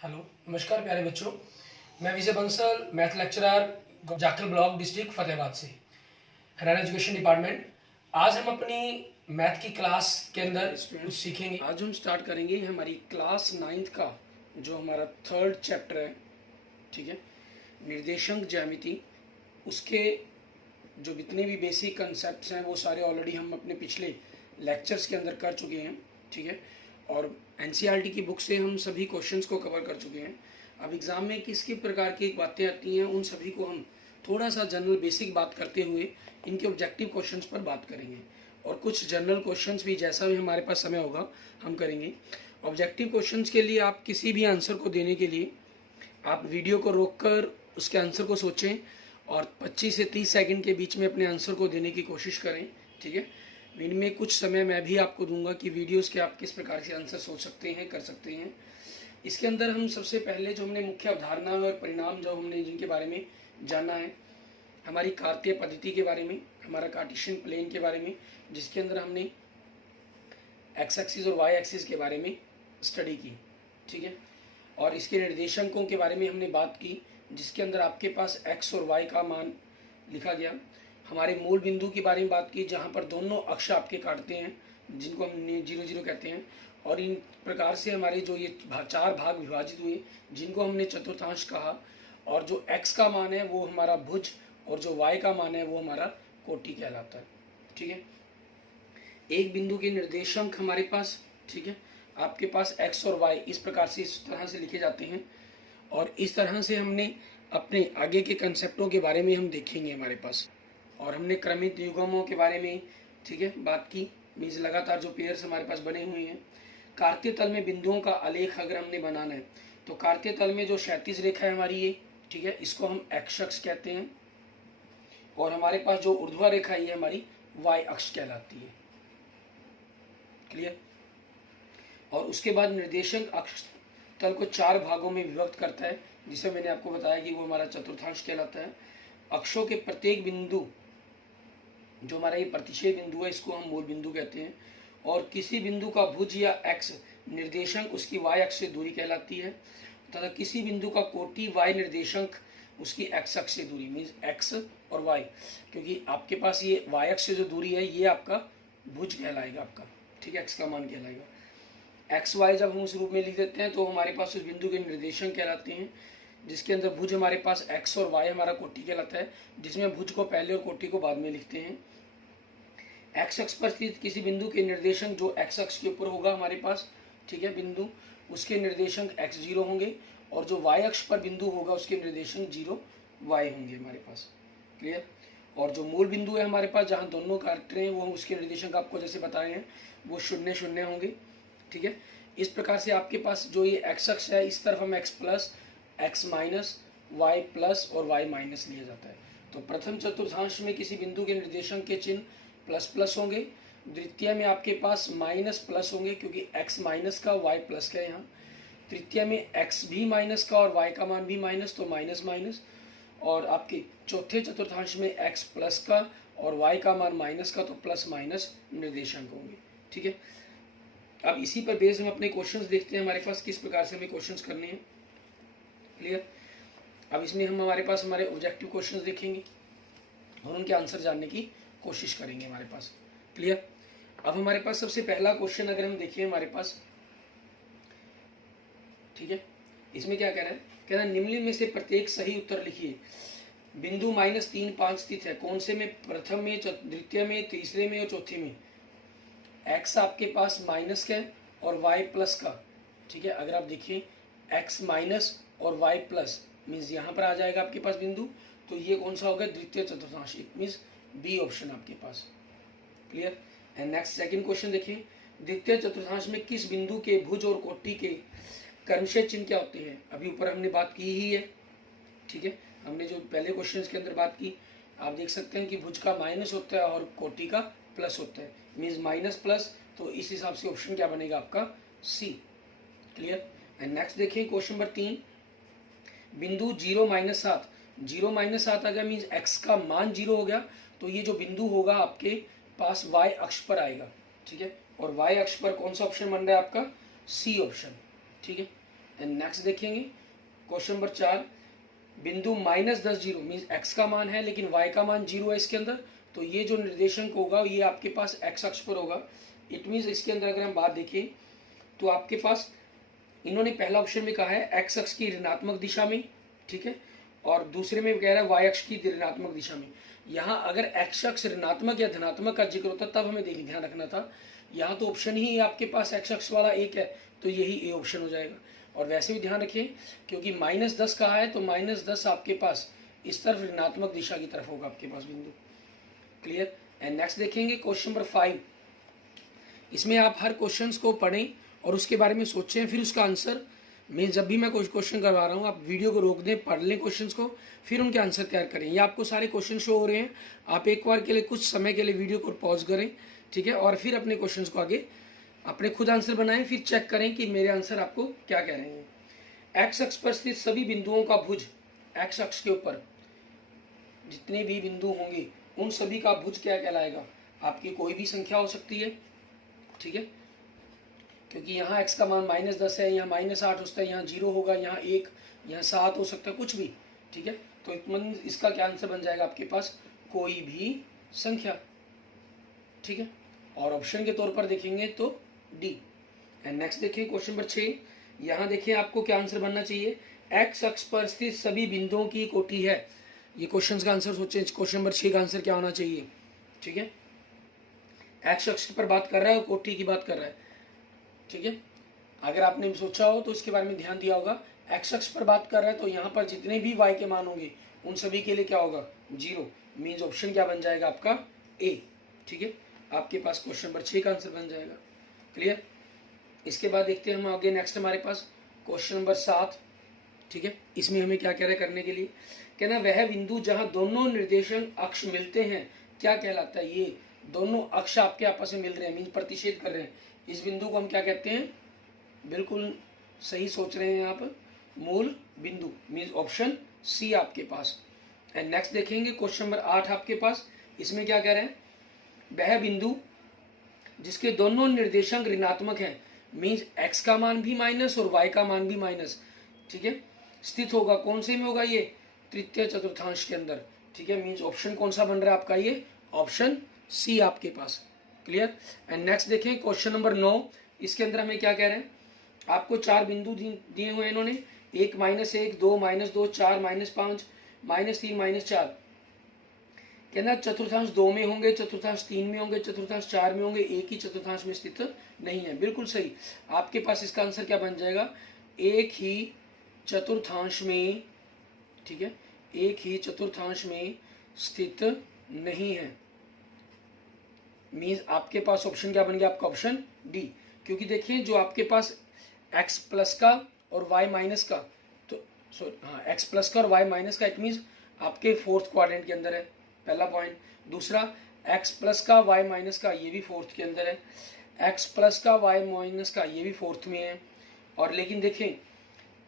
Hello, नमस्कार प्यारे बच्चों। मैं Vijay Bansal, math lecturer, Jakhal block, district Fatehabad से, हरियाणा एजुकेशन डिपार्टमेंट। आज हम अपनी मैथ की क्लास के अंदर कुछ सीखेंगे। आज हम स्टार्ट करेंगे हमारी क्लास 9th का जो हमारा 3rd चैप्टर है, ठीक है, निर्देशांक ज्यामिति। उसके जो जितने भी बेसिक कंसेप्ट्स हैं वो सारे ऑलरेडी हम अपने पिछले लेक्चर्स के अंदर कर चुके हैं, ठीक है। और एनसीईआरटी की बुक से हम सभी क्वेश्चंस को कवर कर चुके हैं। अब एग्ज़ाम में किस किस प्रकार की बातें आती हैं उन सभी को हम थोड़ा सा जनरल बेसिक बात करते हुए इनके ऑब्जेक्टिव क्वेश्चंस पर बात करेंगे, और कुछ जनरल क्वेश्चंस भी जैसा भी हमारे पास समय होगा हम करेंगे। ऑब्जेक्टिव क्वेश्चंस के लिए आप किसी भी आंसर को देने के लिए आप वीडियो को रोककर उसके आंसर को सोचें और 25 से 30 सेकंड के बीच में अपने आंसर को देने की कोशिश करें, ठीक है। इनमें कुछ समय मैं भी आपको दूंगा कि वीडियोस के आप किस प्रकार से आंसर सोच सकते हैं, कर सकते हैं। इसके अंदर हम सबसे पहले जो हमने मुख्य अवधारणा और परिणाम जो हमने जिनके बारे में जाना है, हमारी कार्तीय पद्धति के बारे में, हमारा कार्टेशियन प्लेन के बारे में, जिसके अंदर हमने एक्स एक्सिस और वाई एक्सिस के बारे में स्टडी की, ठीक है। और इसके निर्देशांकों के बारे में हमने बात की, जिसके अंदर आपके पास एक्स और वाई का मान लिखा गया। हमारे मूल बिंदु के बारे में बात की, जहाँ पर दोनों अक्ष आपके काटते हैं, जिनको हम 0 0 कहते हैं। और इन प्रकार से हमारे जो ये चार भाग विभाजित हुए, जिनको हमने चतुर्थांश कहा। और जो x का मान है वो हमारा भुज, और जो y का मान है वो हमारा कोटि कहलाता है, ठीक है। एक बिंदु के निर्देशांक हमारे पास, ठीक है, आपके पास x और y इस प्रकार से इस तरह से लिखे जाते हैं। और इस तरह से हमने अपने आगे के कंसेप्टों के बारे में हम देखेंगे हमारे पास। और हमने क्रमित युग्मों के बारे में, ठीक है, बात की। मीन्स लगातार जो पेयर्स हमारे पास बने हुए हैं। कार्तीय तल में बिंदुओं का आलेख अगर हमने बनाना है तो कार्तीय तल में जो क्षैतिज रेखा है हमारी ये, ठीक है, इसको हम एक्स अक्ष कहते हैं। और हमारे पास जो ऊर्ध्वा रेखा ये हमारी वाई अक्ष कहलाती है, क्लियर। और उसके बाद निर्देशांक अक्ष तल को 4 भागों में विभक्त करता है, जिसे मैंने आपको बताया कि वो हमारा चतुर्थांश कहलाता है। अक्षों के प्रत्येक बिंदु जो हमारा ये प्रतिच्छेद बिंदु है, इसको हम मूल बिंदु कहते हैं। और किसी बिंदु का भुज या एक्स निर्देशांक उसकी वाई अक्ष से दूरी कहलाती है, तथा किसी बिंदु का कोटि वाई निर्देशांक उसकी एक्स अक्ष से दूरी, मीन्स एक्स और वाई, क्योंकि आपके पास ये वाई अक्ष से जो दूरी है ये आपका भुज कहलाएगा आपका, ठीक है, एक्स का मान कहलाएगा। एक्स वाई जब हम उस रूप में लिख देते हैं तो हमारे पास उस बिंदु के निर्देशांक कहलाते हैं, जिसके अंदर भुज हमारे पास एक्स और वाई हमारा कोटि कहलाता है, जिसमें भुज को पहले और कोटि को बाद में लिखते हैं। एक्स अक्ष पर स्थित किसी बिंदु के निर्देशांक जो एक्स अक्ष के ऊपर होगा हमारे पास, ठीक है, बिंदु, उसके निर्देशांक x0 होंगे। और जो y अक्ष पर बिंदु होगा उसके निर्देशांक 0 y होंगे हमारे पास, क्लियर। और जो मूल बिंदु है हमारे पास जहाँ दोनों काट रहे हैं वो उसके निर्देशांक आपको जैसे बताए हैं वो 0 0 होंगे, ठीक है। इस प्रकार से आपके पास जो ये x अक्ष है इस तरफ हम x plus, x minus, y plus और y माइनस लिया जाता है। तो प्रथम चतुर्थांश में किसी बिंदु के निर्देशांक के चिन्ह प्लस प्लस होंगे, द्वितीय में आपके पास माइनस प्लस होंगे क्योंकि x माइनस का y प्लस का यहाँ, तृतीय में x भी माइनस का और y का मान भी माइनस, तो माइनस माइनस। और आपके चौथे चतुर्थांश में x प्लस का और y का मान माइनस का, तो प्लस माइनस निर्देशांक होंगे, ठीक है। अब इसी पर बेस हम अपने क्वेश्चंस देखते हैं हमारे पास किस प्रकार से हमें क्वेश्चंस करने हैं, क्लियर। अब इसमें हम हमारे पास हमारे ऑब्जेक्टिव क्वेश्चंस देखेंगे और उनके आंसर जानने की कोशिश करेंगे हमारे पास, क्लियर। अब हमारे पास सबसे पहला क्वेश्चन अगर हम देखिए हमारे पास, ठीक है, इसमें क्या कह रहा है, कह रहा है निम्नलिखित में से प्रत्येक सही उत्तर लिखिए। बिंदु -3 5 स्थित है, कौन से में, प्रथम में, द्वितीय में, तीसरे में और चौथे में। एक्स आपके पास माइनस का और वाई प्लस का, ठीक है। अगर आप देखिए एक्स माइनस और वाई प्लस मीन्स यहाँ पर आ जाएगा आपके पास बिंदु, तो ये कौन सा होगा, द्वितीय चतुर्थांश, इट मीन्स बी ऑप्शन आपके पास, clear. And next second question देखिए, द्वितीय चतुर्थांश में किस बिंदु के भुज और कोटि के कर्मशः चिन्ह क्या होते हैं। अभी ऊपर हमने बात की ही है, ठीक है, हमने जो पहले क्वेश्चन के अंदर बात की, आप देख सकते हैं कि भुज का माइनस होता है और कोटि का प्लस होता है, मीन्स माइनस प्लस, तो इस हिसाब से ऑप्शन क्या बनेगा आपका, सी, क्लियर। एंड नेक्स्ट देखिए क्वेश्चन नंबर 3, बिंदु 0 -7, 0 -7 आ गया, मीन्स एक्स का मान 0 हो गया, तो ये जो बिंदु होगा आपके पास y अक्ष पर आएगा, ठीक है। और y अक्ष पर कौन सा ऑप्शन बन रहा है आपका, सी ऑप्शन, ठीक है। एंड नेक्स्ट देखेंगे क्वेश्चन नंबर 4, बिंदु -10 जीरो मीन्स एक्स का मान है लेकिन वाई का मान 0 है इसके अंदर, तो ये जो निर्देशांक होगा ये आपके पास एक्स अक्ष पर होगा। इट मीन्स इसके अंदर अगर हम बात देखें तो आपके पास इन्होंने पहला ऑप्शन में कहा है एक्स अक्ष की ऋणात्मक दिशा में, ठीक है, और दूसरे में कह रहा है वाई अक्ष की ऋणात्मक दिशा में। यहाँ अगर एक्स अक्ष ऋणात्मक या धनात्मक का जिक्र होता तब हमें ध्यान रखना था। यहाँ तो ऑप्शन ही आपके पास एक्स अक्ष वाला एक है, तो यही ए ऑप्शन हो जाएगा। और वैसे भी ध्यान रखिए क्योंकि -10 कहा है तो -10 आपके पास इस तरफ ऋणात्मक दिशा की तरफ होगा आपके पास बिंदु। क्लियर। एंड नेक्स्ट देखेंगे क्वेश्चन नंबर 5। इसमें आप हर क्वेश्चंस को पढ़ें और उसके बारे में सोचें, फिर उसका आंसर मैं जब भी मैं कोई क्वेश्चन करवा रहा हूँ आप वीडियो को रोक दें, पढ़ लें क्वेश्चंस को, फिर उनके आंसर तैयार करें। ये आपको सारे क्वेश्चन शो हो रहे हैं, आप एक बार के लिए कुछ समय के लिए वीडियो को पॉज करें, ठीक है, और फिर अपने क्वेश्चंस को आगे अपने खुद आंसर बनाएं, फिर चेक करें कि मेरे आंसर आपको क्या कह रहे हैं। एक्स अक्ष पर स्थित सभी बिंदुओं का भुज, एक्स अक्ष के ऊपर जितने भी बिंदु होंगे उन सभी का भुज क्या कहलाएगा? आपकी कोई भी संख्या हो सकती है, ठीक है, क्योंकि यहाँ x का मान -10 है, यहाँ -8 हो सकता है, यहाँ 0 होगा, यहाँ 1, यहाँ 7 हो सकता है, कुछ भी, ठीक है। तो इसका क्या आंसर बन जाएगा आपके पास? कोई भी संख्या, ठीक है। और ऑप्शन के तौर पर देखेंगे तो डी। एंड नेक्स्ट देखिए क्वेश्चन नंबर 6। यहाँ देखिए आपको क्या आंसर बनना चाहिए? एक्स अक्ष पर स्थित सभी बिंदुओं की कोटि है। ये क्वेश्चन का आंसर सोचें, क्वेश्चन नंबर 6 का आंसर क्या होना चाहिए, ठीक है। एक्स अक्ष पर बात कर रहा है और कोटि की बात कर रहा है, ठीक है। अगर आपने सोचा हो तो इसके बारे में ध्यान दिया होगा। एक्स अक्ष पर बात कर रहा है तो यहाँ पर जितने भी वाई के मान होंगे उन सभी के लिए क्या होगा? 0। मीन्स ऑप्शन क्या बन जाएगा आपका? ए, ठीक है। आपके पास क्वेश्चन नंबर 6 का आंसर बन जाएगा। क्लियर। इसके बाद देखते हैं हम आगे नेक्स्ट हमारे पास क्वेश्चन नंबर 7, ठीक है। इसमें हमें क्या कह रहे करने के लिए? कहना वह बिंदु जहाँ दोनों निर्देशांक अक्ष मिलते हैं क्या कहलाता है? ये दोनों अक्ष आपके आपस में मिल रहे हैं, मीन्स प्रतिच्छेद कर रहे हैं, इस बिंदु को हम क्या कहते हैं? बिल्कुल सही सोच रहे हैं आप, मूल बिंदु, मीन्स ऑप्शन सी आपके पास। एंड नेक्स्ट देखेंगे क्वेश्चन नंबर 8 आपके पास। इसमें क्या कह रहे हैं? वह बिंदु जिसके दोनों निर्देशांक ऋणात्मक हैं, मीन्स एक्स का मान भी माइनस और वाई का मान भी माइनस, ठीक है, स्थित होगा। कौन से में होगा? ये तृतीय चतुर्थांश के अंदर, ठीक है। मीन्स ऑप्शन कौन सा बन रहा है आपका? ये ऑप्शन सी आपके पास। क्लियर। एंड नेक्स्ट देखें क्वेश्चन नंबर 9। इसके अंदर हमें क्या कह रहे हैं? आपको 4 बिंदु दिए हुए हैं इन्होंने, 1 -1, 2 -2, 4 -5, -3 -4। कहना चतुर्थांश 2 में होंगे, चतुर्थांश 3 में होंगे, चतुर्थांश 4 में होंगे, एक ही चतुर्थांश में स्थित नहीं है। बिल्कुल सही। आपके पास इसका आंसर क्या बन जाएगा? एक ही चतुर्थांश में, ठीक है, एक ही चतुर्थांश में स्थित नहीं है। मीन्स आपके पास ऑप्शन क्या बन गया आपका? Option D. क्योंकि देखिए जो आपके पास x प्लस का और y माइनस का, तो हाँ, x प्लस का और y माइनस का, इट मीन्स आपके फोर्थ क्वाड्रेंट के अंदर है, पहला पॉइंट। दूसरा x प्लस का y माइनस का, ये भी फोर्थ के अंदर है। x प्लस का y माइनस का, ये भी फोर्थ में है। और लेकिन देखें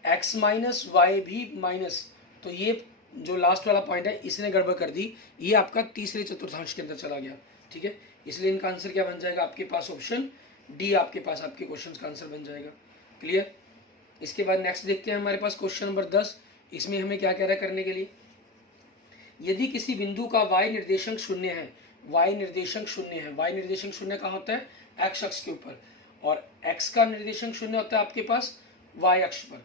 x माइनस वाई भी माइनस, तो ये जो लास्ट वाला पॉइंट है इसने गड़बड़ कर दी, ये आपका तीसरे चतुर्थांश के अंदर चला गया, ठीक है। इसलिए इनका आंसर क्या बन जाएगा आपके पास? ऑप्शन डी आपके पास आपके क्वेश्चन का आंसर बन जाएगा। क्लियर। इसके बाद नेक्स्ट देखते हैं हमारे पास क्वेश्चन नंबर 10। इसमें हमें क्या कह रहा है करने के लिए? यदि किसी बिंदु का y निर्देशांक 0 है, y निर्देशांक 0 है, y निर्देशांक 0 कहाँ होता है? x अक्ष के ऊपर, और x का निर्देशांक 0 होता है आपके पास y अक्ष पर,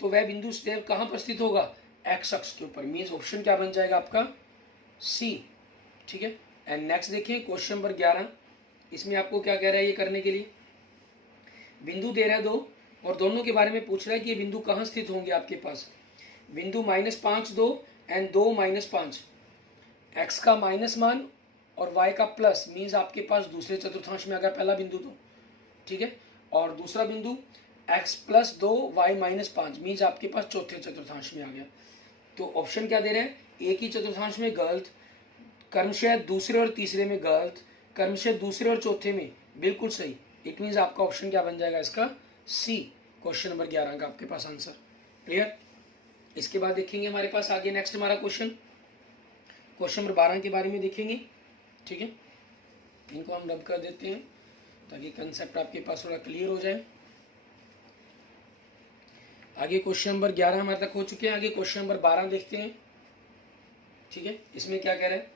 तो वह बिंदु सदैव कहाँ पर स्थित होगा? x अक्ष के ऊपर। मीन्स ऑप्शन क्या बन जाएगा आपका? सी, ठीक है। एंड नेक्स्ट देखिए क्वेश्चन नंबर 11। इसमें आपको क्या कह रहा है ये करने के लिए? बिंदु दे रहा है 2 और दोनों के बारे में पूछ रहा है कि ये बिंदु कहाँ स्थित होंगे आपके पास। बिंदु -5, 2 एंड 2 -5, x का माइनस मान और y का प्लस, मीन्स आपके पास दूसरे चतुर्थांश में आ गया पहला बिंदु तो, ठीक है। और दूसरा बिंदु x प्लस 2 y -5, मीन्स आपके पास चौथे चतुर्थांश में आ गया। तो ऑप्शन क्या दे रहे हैं? एक ही चतुर्थांश में गलत, क्रमशः दूसरे और तीसरे में गलत, क्रमशः दूसरे और चौथे में बिल्कुल सही। इट मीन्स आपका ऑप्शन क्या बन जाएगा इसका? सी, क्वेश्चन नंबर 11 का आपके पास आंसर। क्लियर। इसके बाद देखेंगे हमारे पास आगे नेक्स्ट हमारा क्वेश्चन नंबर 12 के बारे में देखेंगे, ठीक है। इनको हम रब कर देते हैं ताकि कंसेप्ट आपके पास थोड़ा क्लियर हो जाए। आगे क्वेश्चन नंबर 11 हमारे तक हो चुके हैं, आगे क्वेश्चन नंबर 12 देखते हैं। ठीक है, इसमें क्या कह रहा है,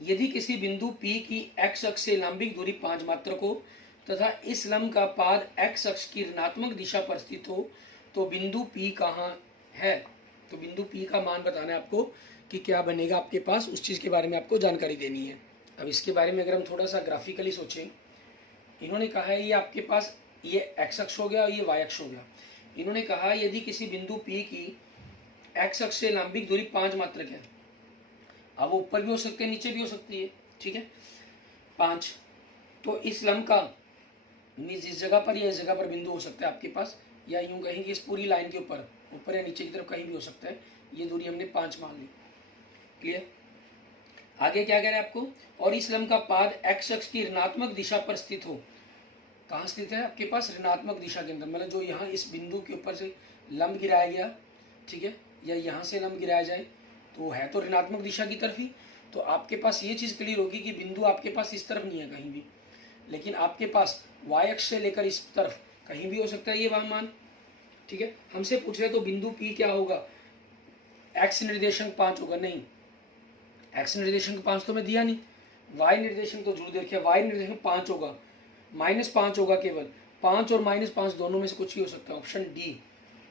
यदि किसी बिंदु P की x अक्ष से लंबिक दूरी 5 मात्रक हो तथा इस लंब का पाद x अक्ष की ऋणात्मक दिशा पर स्थित हो तो बिंदु P कहाँ है। तो बिंदु P का मान बताना है आपको कि क्या बनेगा आपके पास, उस चीज़ के बारे में आपको जानकारी देनी है। अब इसके बारे में अगर हम थोड़ा सा ग्राफिकली सोचें, इन्होंने कहा है ये आपके पास ये x अक्ष हो गया और ये y अक्ष हो गया। इन्होंने कहा यदि किसी बिंदु P की x अक्ष से लंबिक दूरी 5 मात्रक है, अब वो ऊपर भी हो सकते हैं नीचे भी हो सकती है, ठीक है 5, तो इस लंब का मीन्स इस जगह पर या इस जगह पर बिंदु हो सकता है आपके पास, या यूं कहेंगे इस पूरी लाइन के ऊपर या नीचे की तरफ कहीं भी हो सकता है। ये दूरी हमने 5 मान ली। क्लियर। आगे क्या कह रहे हैं आपको, और इस लंब का पाद x अक्ष की ऋणात्मक दिशा पर स्थित हो। कहाँ स्थित है आपके पास, ऋणात्मक दिशा के अंदर, मतलब जो यहाँ इस बिंदु के ऊपर से लंब गिराया गया, ठीक है, या यहाँ से लंब गिराया जाए तो है तो ऋणात्मक दिशा की तरफ ही। तो आपके पास ये चीज़ क्लियर होगी कि बिंदु आपके पास इस तरफ नहीं है कहीं भी, लेकिन आपके पास y अक्ष से लेकर इस तरफ कहीं भी हो सकता है ये मान। ठीक है, हमसे पूछ रहे तो बिंदु P क्या होगा, x निर्देशांक 5 होगा, नहीं x निर्देशांक 5 तो मैं दिया नहीं, y निर्देशांक तो जरूर देखिए, y निर्देशांक 5 होगा, -5 होगा केवल, 5 और -5 दोनों में से कुछ भी हो सकता है, ऑप्शन डी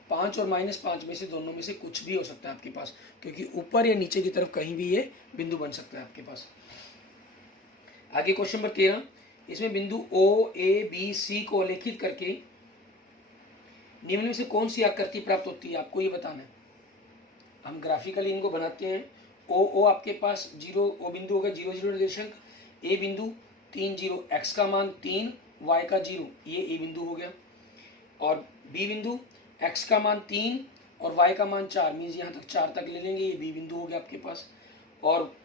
5 और -5 में से दोनों में से कुछ भी हो सकता है आपके पास, क्योंकि ऊपर या नीचे की तरफ कहीं भी ये बिंदु बन सकता है आपके पास। आगे क्वेश्चन नंबर 13, इसमें बिंदु O A B C को आलेखित करके निम्न में से कौन सी आकृति प्राप्त होती है, आपको ये बताना है। हम ग्राफिकली इनको बनाते हैं। O आपके पास 0, O बिंदु होगा 0 0 निर्देशांक, A बिंदु 3 0, x का मान 3 y का 0, ये A बिंदु हो गया, और B बिंदु x का मान 3 और y का मान 4, मीन्स यहाँ तक 4 तक ले लेंगे, ये B बिंदु हो गया आपके पास, और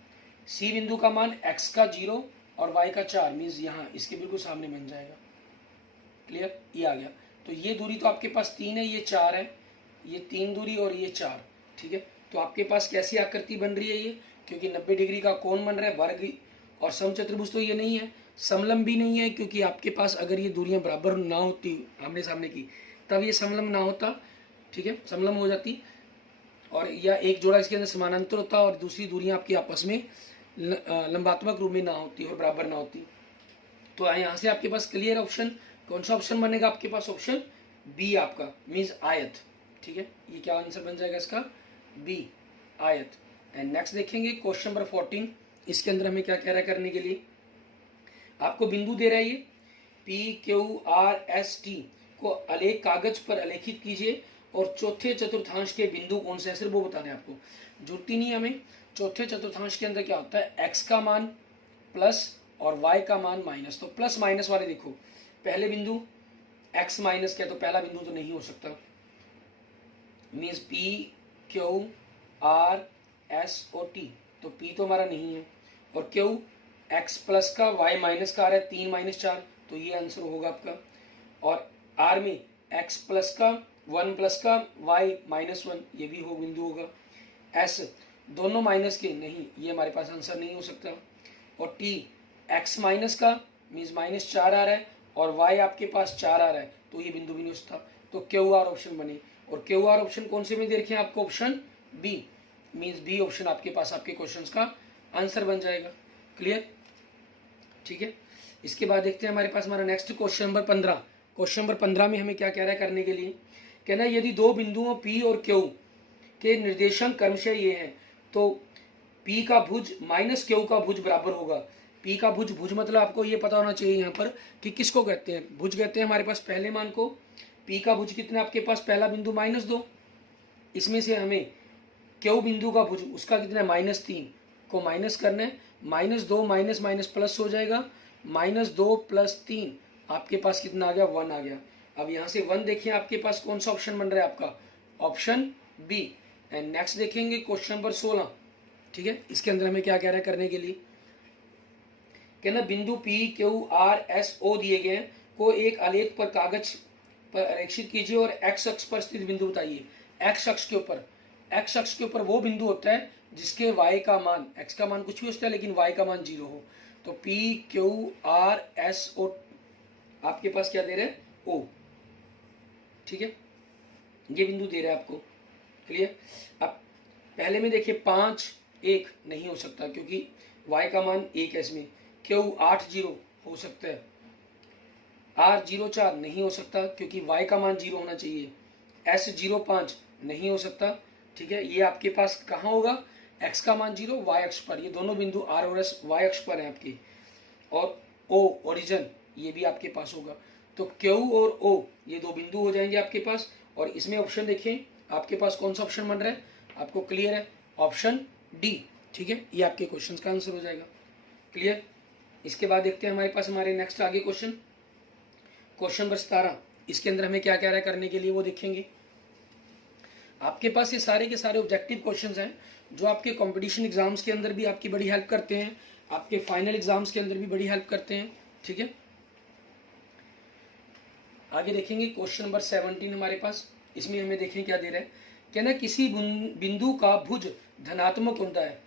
C बिंदु का मान x का 0 और y का 4, मीन्स यहाँ इसके बिल्कुल सामने बन जाएगा। क्लियर, ये आ गया। तो ये दूरी तो आपके पास 3 है, ये 4 है, ये 3 दूरी और ये 4, ठीक है। तो आपके पास कैसी आकृति बन रही है ये, क्योंकि 90 डिग्री का कोण बन रहा है, वर्ग और समचतुर्भुज तो ये नहीं है, समलंब भी नहीं है, क्योंकि आपके पास अगर ये दूरियां बराबर ना होती आमने सामने की तब ये समलंब ना होता, ठीक है, समलंब हो जाती, और या एक जोड़ा इसके अंदर समानांतर होता और दूसरी दूरियां आपकी आपस में लंबात्मक रूप में ना होती और बराबर ना होती। तो यहाँ से आपके पास क्लियर ऑप्शन, कौन सा ऑप्शन बनेगा आपके पास, ऑप्शन बी आपका, मीन्स आयत। ठीक है, ये क्या आंसर बन जाएगा इसका, बी आयत। एंड नेक्स्ट देखेंगे क्वेश्चन नंबर 14, इसके अंदर हमें क्या कह रहा है करने के लिए, आपको बिंदु दे रहा है ये PQRST को आलेख कागज पर आलेखित कीजिए और चौथे चतुर्थांश के बिंदु कौन से हैं, सिर्फ वो बताने आपको, जरूरत ही नहीं हमें। चौथे चतुर्थांश के अंदर क्या होता है, x का मान प्लस और y का मान माइनस, तो प्लस माइनस वाले देखो, पहले बिंदु x माइनस क्या, तो पहला बिंदु तो नहीं हो सकता, मीन्स PQRST, तो P तो हमारा नहीं है, और Q x प्लस का y माइनस का आ रहा है 3 - 4, तो ये आंसर होगा आपका, और R में x प्लस का 1 प्लस का y -1, ये भी हो बिंदु होगा, S दोनों माइनस के नहीं, ये हमारे पास आंसर नहीं हो सकता, और T x माइनस का मीन्स -4 आ रहा है और y आपके पास 4 आ रहा है, तो ये बिंदु भी नहीं हो सकता, तो QR ऑप्शन बने, और QR ऑप्शन कौन से में दे रखे हैं आपको, option B, means B option आपके पास आपके क्वेश्चंस का आंसर बन जाएगा। क्लियर, ठीक है। इसके बाद देखते हैं हमारे पास हमारा next question number 15। Question number 15 में हमें क्या कह रहा है करने के लिए, कहना है यदि दो बिंदुओं P और Q के निर्देशांक क्रमशः ये हैं तो P का भुज माइनस Q का भुज बराबर होगा। P का भुज, भुज मतलब आपको ये पता होना चाहिए यहाँ पर कि किसको कहते हैं, भुज कहते हैं हमारे पास पहले मान को, P का भुज कितना आपके पास, पहला बिंदु -2, इसमें से हमें Q बिंदु का भुज उसका कितना है -3 को माइनस करना है, -2 माइनस माइनस प्लस हो जाएगा, -2 + 3 आपके पास कितना आ गया, 1 आ गया। अब यहाँ से 1 देखिए आपके पास कौन सा ऑप्शन बन रहा है आपका, ऑप्शन बी। एंड नेक्स्ट देखेंगे क्वेश्चन नंबर 16, ठीक है। इसके अंदर हमें क्या कह रहा है करने के लिए, कहना बिंदु PQRSO दिए गए हैं को एक आलेख पर कागज पर आरेखित कीजिए और x अक्ष पर स्थित बिंदु बताइए। x अक्ष के ऊपर वो बिंदु होता है जिसके y का मान, x का मान कुछ भी होता है लेकिन y का मान 0 हो, तो PQRSO आपके पास क्या दे रहे हैं, O, ठीक है। ये बिंदु दे रहा है आपको। क्लियर। अब पहले में देखिए 5 1 नहीं हो सकता क्योंकि y का मान 1 है इसमें। Q 8 0 हो सकता है। R 0 4 नहीं हो सकता क्योंकि y का मान 0 होना चाहिए। S 0 5 नहीं हो सकता। ठीक है, ये आपके पास कहाँ होगा, x का मान 0 y अक्ष पर, ये दोनों बिंदु R और S y अक्ष पर हैं आपके। और O ओरिजिन ये भी आपके पास होगा। तो Q और O ये दो बिंदु हो जाएंगे आपके पास। और इसमें ऑप्शन देखें आपके पास कौन सा ऑप्शन बन रहा है, आपको क्लियर है, ऑप्शन डी। ठीक है, ये आपके क्वेश्चन का आंसर हो जाएगा। क्लियर। इसके बाद देखते हैं हमारे पास हमारे नेक्स्ट आगे क्वेश्चन नंबर 17। इसके अंदर हमें क्या कह रहा है करने के लिए वो देखेंगे। आपके पास ये सारे के सारे ऑब्जेक्टिव क्वेश्चंस हैं जो आपके कंपटीशन एग्जाम्स के अंदर भी आपकी बड़ी हेल्प करते हैं, आपके फाइनल एग्जाम्स के अंदर भी बड़ी हेल्प करते हैं। ठीक है, आगे देखेंगे क्वेश्चन नंबर 17 हमारे पास। इसमें हमें देखें क्या दे रहा है, कहना किसी बिंदु का भुज धनात्मक होता है,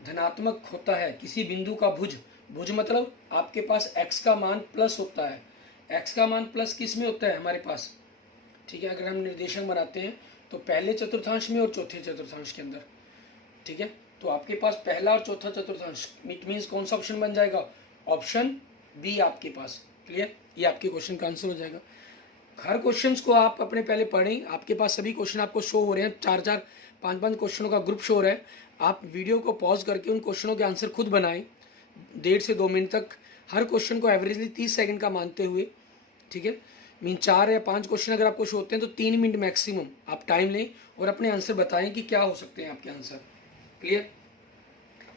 धनात्मक होता है किसी बिंदु का भुज। भुज मतलब आपके पास x का मान प्लस होता है। x का मान प्लस किस में होता है हमारे पास। ठीक है, अगर हम निर्देशक बनाते हैं तो पहले चतुर्थांश में और चौथे चतुर्थांश के अंदर। ठीक है, तो आपके पास पहला और चौथा चतुर्थांश, इट मीन्स कौन सा ऑप्शन बन जाएगा, ऑप्शन बी आपके पास। क्लियर, ये आपके क्वेश्चन का आंसर हो जाएगा। हर क्वेश्चंस को आप अपने पहले पढ़ें, आपके पास सभी क्वेश्चन आपको शो हो रहे हैं, 4-4 5-5 क्वेश्चनों का ग्रुप शो हो रहा है। आप वीडियो को पॉज करके उन क्वेश्चनों के आंसर खुद बनाएं 1.5 से 2 मिनट तक, हर क्वेश्चन को एवरेजली 30 सेकंड का मानते हुए। ठीक है, मीन 4 या 5 क्वेश्चन अगर आपको शो होते हैं तो 3 मिनट मैक्सिमम आप टाइम लें और अपने आंसर बताएं कि क्या हो सकते हैं आपके आंसर। क्लियर।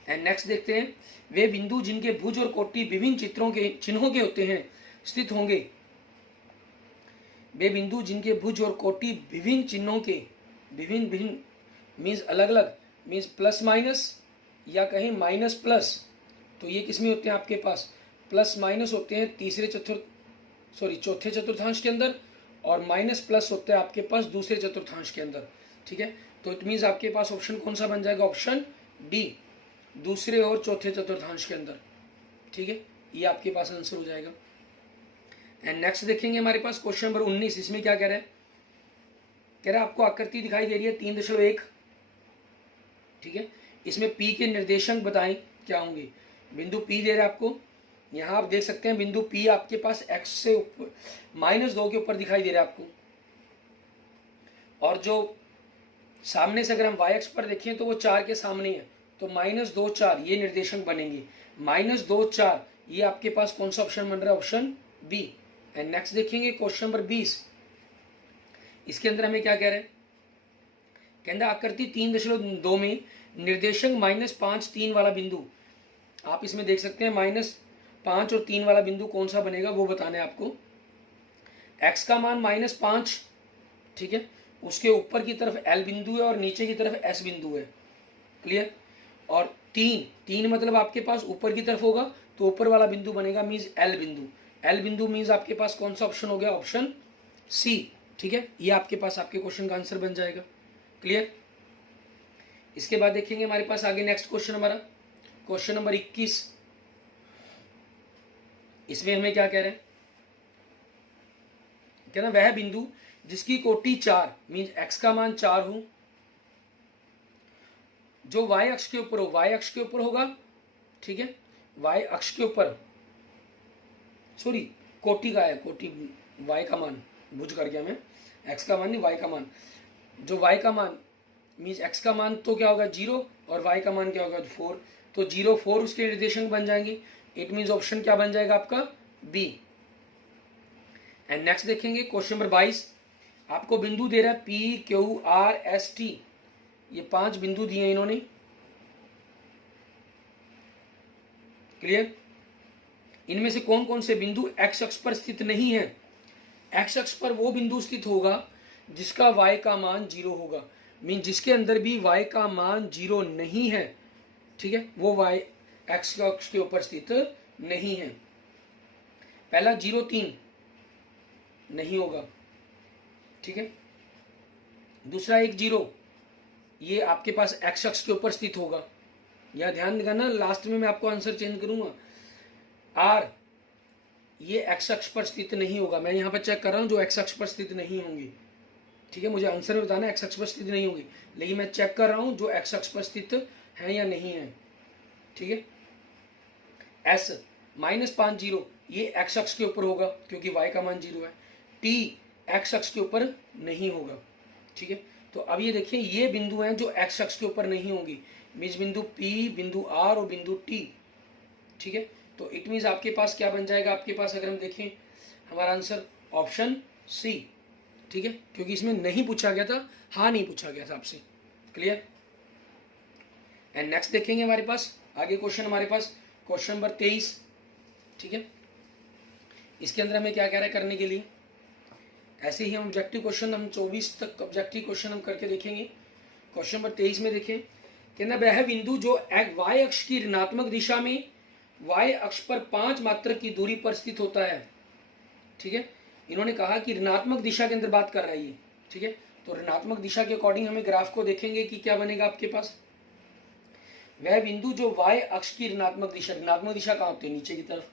एंड नेक्स्ट देखते हैं, वे बिंदु जिनके भुज और कोटि विभिन्न चिन्हों के होते हैं स्थित होंगे। वे बिंदु जिनके भुज और कोटि विभिन्न चिन्हों के, विभिन्न मीन्स अलग अलग, मीन्स प्लस माइनस या कहीं माइनस प्लस, तो ये किसमें होते हैं आपके पास, प्लस माइनस होते हैं चौथे चतुर्थांश के अंदर, और माइनस प्लस होते हैं आपके पास दूसरे चतुर्थांश के अंदर। ठीक है, तो इट मीन्स आपके पास ऑप्शन कौन सा बन जाएगा, ऑप्शन डी, दूसरे और चौथे चतुर्थांश के अंदर। ठीक है, ये आपके पास आंसर हो जाएगा। एंड नेक्स्ट देखेंगे हमारे पास क्वेश्चन नंबर 19। इसमें क्या कह रहा है, कह रहा है आपको आकृति दिखाई दे रही है 3.1। ठीक है, इसमें P के निर्देशांक बताएं क्या होंगे। बिंदु P दे रहा है आपको, यहाँ आप देख सकते हैं बिंदु P आपके पास x से ऊपर -2 के ऊपर दिखाई दे रहा है आपको। और जो सामने से अगर हम y अक्ष पर देखें तो वो 4 के सामने है, तो -2 4 ये निर्देशांक बनेंगे। -2 4 ये आपके पास कौन सा ऑप्शन बन रहा है, ऑप्शन बी। एंड नेक्स्ट देखेंगे क्वेश्चन नंबर 20। इसके अंदर हमें क्या कह रहे हैं, कहना आकृति 3.2 में निर्देशांक -5 3 वाला बिंदु, आप इसमें देख सकते हैं -5 और 3 वाला बिंदु कौन सा बनेगा वो बताना है आपको। x का मान -5, ठीक है, उसके ऊपर की तरफ L बिंदु है और नीचे की तरफ S बिंदु है। क्लियर। और 3 मतलब आपके पास ऊपर की तरफ होगा तो ऊपर वाला बिंदु बनेगा मीन्स L बिंदु। L बिंदु मीन्स आपके पास कौन सा ऑप्शन हो गया, ऑप्शन सी। ठीक है, ये आपके पास आपके क्वेश्चन का आंसर बन जाएगा। क्लियर। इसके बाद देखेंगे हमारे पास आगे नेक्स्ट क्वेश्चन हमारा क्वेश्चन नंबर 21। इसमें हमें क्या कह रहे हैं, कहना वह बिंदु जिसकी कोटि 4 मीन्स x का मान 4 हो, जो y अक्ष के ऊपर हो, y अक्ष के ऊपर होगा। ठीक है, y अक्ष के ऊपर, सॉरी कोटि का है, कोटि y का मान भुज कर गया मैं, x का मान नहीं y का मान। जो y का मान मीन्स x का मान तो क्या होगा 0 और y का मान क्या होगा 4, तो 0 4 उसके निर्देशांक बन जाएंगे। इट मीन्स ऑप्शन क्या बन जाएगा आपका बी। एंड नेक्स्ट देखेंगे क्वेश्चन नंबर 22। आपको बिंदु दे रहा है P Q R S T, ये 5 बिंदु दिए हैं इन्होंने। क्लियर। इनमें से कौन कौन से बिंदु x अक्ष पर स्थित नहीं है। x अक्ष पर वो बिंदु स्थित होगा जिसका y का मान 0 होगा, मीन जिसके अंदर भी y का मान 0 नहीं है। ठीक है, वो y x अक्ष के ऊपर स्थित नहीं है। पहला 0 3 नहीं होगा। ठीक है, दूसरा 1 0 ये आपके पास x अक्ष के ऊपर स्थित होगा। यह ध्यान देना, लास्ट में मैं आपको आंसर चेंज करूंगा। R ये x अक्ष पर स्थित नहीं होगा, मैं यहाँ पर चेक कर रहा हूँ जो x अक्ष पर स्थित नहीं होंगे। ठीक है, मुझे आंसर में बताना एक्स अक्ष पर स्थित नहीं होगी, लेकिन मैं चेक कर रहा हूँ जो एक्स अक्ष पर स्थित है या नहीं है। ठीक है, एस -5 ये एक्स अक्ष के ऊपर होगा क्योंकि y का मान 0 है। t एक्स अक्ष के ऊपर नहीं होगा। ठीक है, तो अब ये देखिए ये बिंदु हैं जो एक्स अक्ष के ऊपर नहीं होंगी, मीन्स बिंदु P, बिंदु R और बिंदु T। ठीक है, तो इट मीन्स आपके पास क्या बन जाएगा, आपके पास अगर हम देखें हमारा आंसर ऑप्शन सी। ठीक है, क्योंकि इसमें नहीं पूछा गया था, हाँ नहीं पूछा गया था आपसे। क्लियर। एंड नेक्स्ट देखेंगे हमारे पास आगे क्वेश्चन, हमारे पास क्वेश्चन नंबर 23। ठीक है, इसके अंदर हमें क्या कह रहा है करने के लिए, ऐसे ही हम ऑब्जेक्टिव क्वेश्चन हम 24 तक ऑब्जेक्टिव क्वेश्चन हम करके देखेंगे। क्वेश्चन नंबर 23 में देखें, कहना वह बिंदु जो y अक्ष की ऋणात्मक दिशा में y अक्ष पर 5 मात्रक की दूरी पर स्थित होता है। ठीक है, इन्होंने कहा कि ऋणात्मक दिशा के अंदर बात कर रहा है ये। ठीक है, तो ऋणात्मक दिशा के अकॉर्डिंग हमें ग्राफ को देखेंगे कि क्या बनेगा आपके पास। वह बिंदु जो y अक्ष की ऋणात्मक दिशा कहाँ होती है, नीचे की तरफ।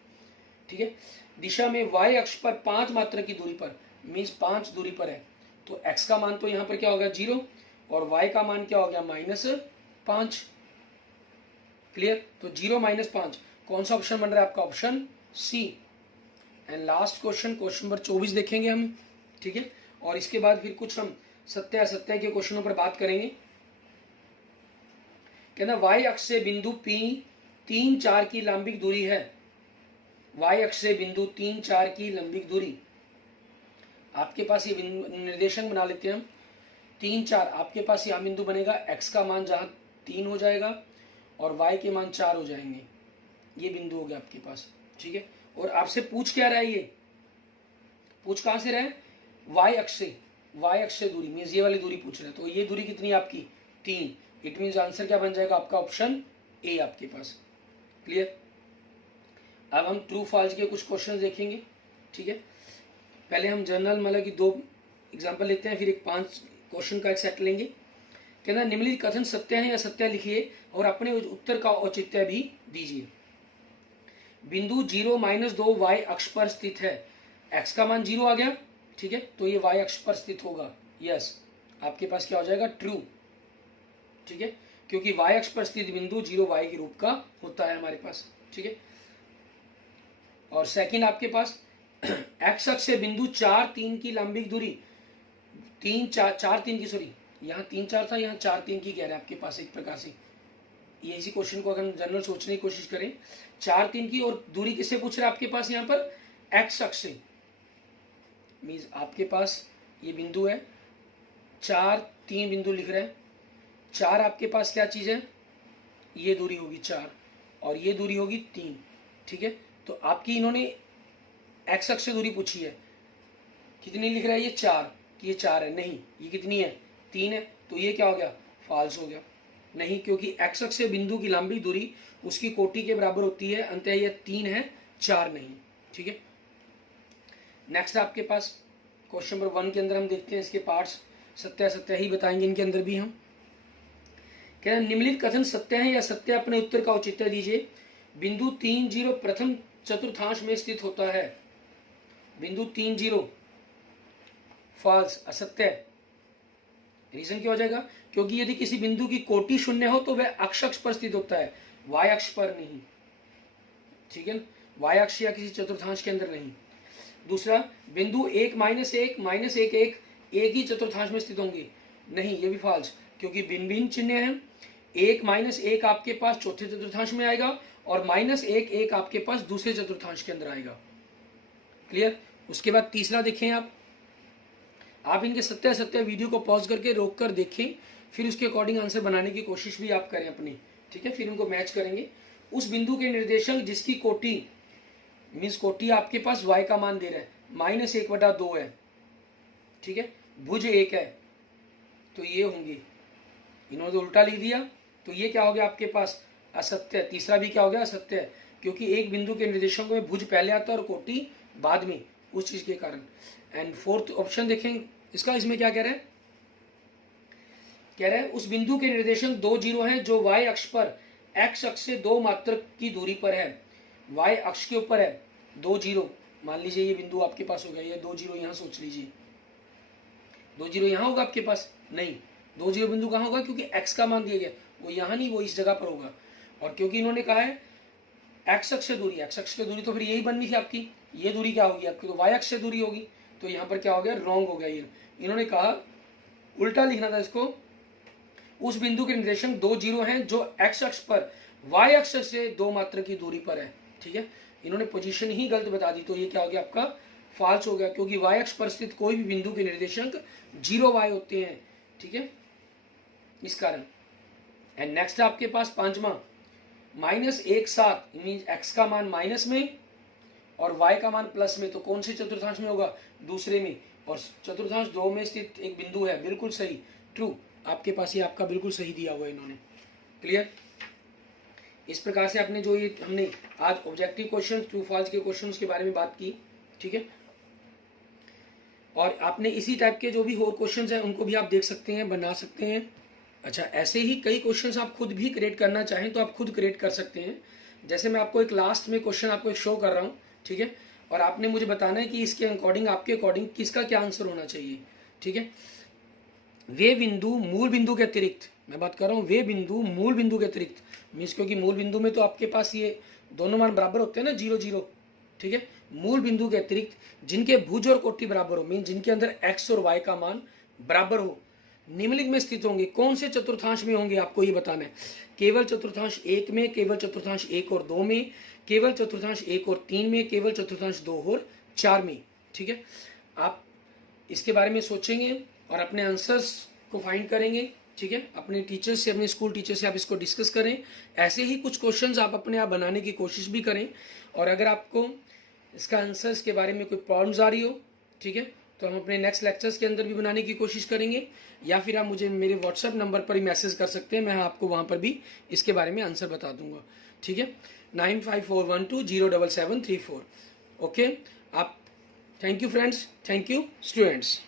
ठीक है, दिशा में y अक्ष पर 5 मात्रक की दूरी पर, मीन्स 5 दूरी पर है, तो x का मान तो यहाँ पर क्या होगा 0 और y का मान क्या हो गया -5। क्लियर, तो 0 -5 कौन सा ऑप्शन बन रहा है आपका, option C. And last question, question number 24 देखेंगे हम। ठीक है, और इसके बाद फिर कुछ हम सत्य असत्य के क्वेश्चनों पर बात करेंगे। कहना y अक्ष से बिंदु P 3, 4 की लंबिक दूरी है। y अक्ष से बिंदु 3, 4 की लंबिक दूरी, आपके पास ये निर्देशांक बना लेते हैं हम। 3, 4 आपके पास यहाँ बिंदु बनेगा, x का मान जहाँ 3 हो जाएगा और y के मान 4 हो जाएंगे, ये बिंदु हो गया आपके पास। ठीक है, और आपसे पूछ क्या रहा है, ये पूछ कहाँ से रहा है, y अक्ष से दूरी, मीन्स ये वाली दूरी पूछ रहा है। तो ये दूरी कितनी है आपकी 3, इट मीन्स आंसर क्या बन जाएगा आपका ऑप्शन ए आपके पास। क्लियर। अब हम ट्रू फॉल्स के कुछ क्वेश्चन देखेंगे। ठीक है, पहले हम जनरल मतलब कि 2 एग्जाम्पल लेते हैं, फिर एक 5 क्वेश्चन का एक सेट लेंगे। कहना निम्नलिखित कथन सत्य है या सत्य लिखिए और अपने उत्तर का औचित्य भी दीजिए। बिंदु 0 -2 y अक्ष पर स्थित है, x का मान 0 आ गया। ठीक है, तो ये y अक्ष पर स्थित होगा, यस आपके पास क्या हो जाएगा ट्रू। ठीक है, क्योंकि y अक्ष पर स्थित बिंदु 0 y के रूप का होता है हमारे पास। ठीक है, और सेकंड आपके पास x अक्ष से बिंदु 4, 3 की लंबिक दूरी, 3, 4, 3 की, सॉरी यहाँ 3, 4 था, यहाँ 4, 3 की कह रहे हैं आपके पास। एक प्रकार से ये इसी क्वेश्चन को अगर हम जनरल सोचने की कोशिश करें, 4, 3 की, और दूरी किससे पूछ रहे हैं आपके पास यहाँ पर, x अक्ष से, मीन्स आपके पास ये बिंदु है 4, 3 बिंदु लिख रहे हैं। 4 आपके पास क्या चीज़ है, ये दूरी होगी 4 और ये दूरी होगी 3। ठीक है, तो आपकी इन्होंने x अक्ष से दूरी पूछी है, कितनी लिख रहा है ये 4, कि ये 4 है, नहीं ये कितनी है 3 है, तो ये क्या हो गया फॉल्स हो गया। नहीं, क्योंकि x अक्ष से बिंदु की लंबी दूरी उसकी कोटि के बराबर होती है, अंततः ये 3 है 4 नहीं। ठीक है, नेक्स्ट आपके पास क्वेश्चन नंबर 1 के अंदर हम देखते हैं इसके पार्ट्स, सत्य असत्य ही बताएंगे इनके अंदर भी हम। क्या निम्नलिखित कथन सत्य है या सत्य, अपने उत्तर का औचित्य दीजिए। बिंदु 3, 0 प्रथम चतुर्थांश में स्थित होता है। बिंदु 3, 0 फॉल्स, असत्य। रीजन क्या हो जाएगा, क्योंकि यदि किसी बिंदु की कोटि 0 हो तो वह अक्ष पर स्थित होता है, y अक्ष पर नहीं। ठीक है, y अक्ष या किसी चतुर्थांश के अंदर नहीं। दूसरा, बिंदु 1, -1, -1, 1 एक ही चतुर्थांश में स्थित होंगे, नहीं ये भी फॉल्स, क्योंकि भिन्न भिन्न चिन्ह हैं। 1, -1 आपके पास चौथे चतुर्थांश में आएगा और -1, 1 आपके पास दूसरे चतुर्थांश के अंदर आएगा। क्लियर। उसके बाद तीसरा देखें आप इनके सत्य असत्य वीडियो को पॉज करके रोक कर देखें, फिर उसके अकॉर्डिंग आंसर बनाने की कोशिश भी आप करें अपनी। ठीक है, फिर उनको मैच करेंगे। उस बिंदु के निर्देशक जिसकी कोटि, मीन्स कोटि आपके पास y का मान दे रहा है, -1/2 है। ठीक है, भुज 1 है, तो ये होंगी, इन्होंने तो उल्टा लिख दिया, तो ये क्या हो गया आपके पास असत्य। तीसरा भी क्या हो गया असत्य, क्योंकि एक बिंदु के निर्देशक में भुज पहले आता है और कोटि बाद में, उस चीज के कारण। एंड फोर्थ ऑप्शन देखें इसका, इसमें क्या कह रहे हैं, कह रहे हैं उस बिंदु के निर्देशक 2, 0 हैं जो y अक्ष पर x अक्ष से 2 मात्रक की दूरी पर है। y अक्ष के ऊपर है 2, 0, मान लीजिए ये बिंदु आपके पास हो गया, ये 2, 0 यहाँ सोच लीजिए। 2 जीरो यहाँ होगा आपके पास, नहीं 2 जीरो बिंदु कहाँ होगा, क्योंकि x का मान दिया गया, वो यहाँ नहीं, वो इस जगह पर होगा। और क्योंकि इन्होंने कहा है x अक्ष से दूरी, x अक्ष से दूरी तो फिर यही बननी थी आपकी, ये दूरी क्या होगी आपकी, तो y अक्ष से दूरी होगी, तो यहाँ पर क्या हो गया, रॉन्ग हो गया। ये इन्होंने कहा उल्टा लिखना था इसको, उस बिंदु के निर्देशांक 2 जीरो हैं जो x अक्ष पर y अक्ष से 2 मात्र की दूरी पर है। ठीक है, इन्होंने पोजीशन ही गलत बता दी, तो ये क्या हो गया आपका, फॉल्स हो गया, क्योंकि y अक्ष पर स्थित कोई भी बिंदु के निर्देशांक 0y होते हैं। ठीक है, इस कारण। एंड नेक्स्ट है आपके पास पांचवा, -1 7 मीन x का मान माइनस में और y का मान प्लस में, तो कौन से चतुर्थांश में होगा, दूसरे में, और चतुर्थांश 2 में स्थित एक बिंदु है, बिल्कुल सही, ट्रू, आपके पास ये आपका बिल्कुल सही दिया हुआ है इन्होंने। क्लियर, इस प्रकार से आपने जो ये हमने आज ऑब्जेक्टिव क्वेश्चन, ट्रू फॉल्स के क्वेश्चन के बारे में बात की। ठीक है, और आपने इसी टाइप के जो भी और क्वेश्चंस हैं उनको भी आप देख सकते हैं, बना सकते हैं। अच्छा, ऐसे ही कई क्वेश्चंस आप खुद भी क्रिएट करना चाहें तो आप खुद क्रिएट कर सकते हैं। जैसे मैं आपको एक लास्ट में क्वेश्चन आपको एक शो कर रहा हूँ, ठीक है, और आपने मुझे बताना है कि इसके अकॉर्डिंग, आपके अकॉर्डिंग किसका क्या आंसर होना चाहिए। ठीक है, वे बिंदु मूल बिंदु के अतिरिक्त, मैं बात कर रहा हूँ वे बिंदु मूल बिंदु के अतिरिक्त, मीन्स क्योंकि मूल बिंदु में तो आपके पास ये दोनों मान बराबर होते हैं ना, 0 0। ठीक है, मूल बिंदु के अतिरिक्त जिनके भुज और कोटि बराबर हो, मीन जिनके अंदर x और y का मान बराबर हो, निम्नलिखित में स्थित होंगे। कौन से चतुर्थांश में होंगे आपको ये बताना है, केवल चतुर्थांश 1 में, केवल चतुर्थांश 1 और 2 में, केवल चतुर्थांश 1 और 3 में, केवल चतुर्थांश 2 और 4 में। ठीक है, आप इसके बारे में सोचेंगे और अपने आंसर्स को फाइंड करेंगे। ठीक है, अपने टीचर से, अपने स्कूल टीचर से आप इसको डिस्कस करें। ऐसे ही कुछ क्वेश्चंस आप अपने आप बनाने की कोशिश भी करें, और अगर आपको इसका आंसर्स के बारे में कोई प्रॉब्लम्स आ रही हो, ठीक है, तो हम अपने नेक्स्ट लेक्चर्स के अंदर भी बनाने की कोशिश करेंगे, या फिर आप मुझे मेरे व्हाट्सएप नंबर पर ही मैसेज कर सकते हैं, मैं आपको वहाँ पर भी इसके बारे में आंसर बता दूंगा। ठीक है, 9541207734। ओके, आप, thank you friends, thank you students.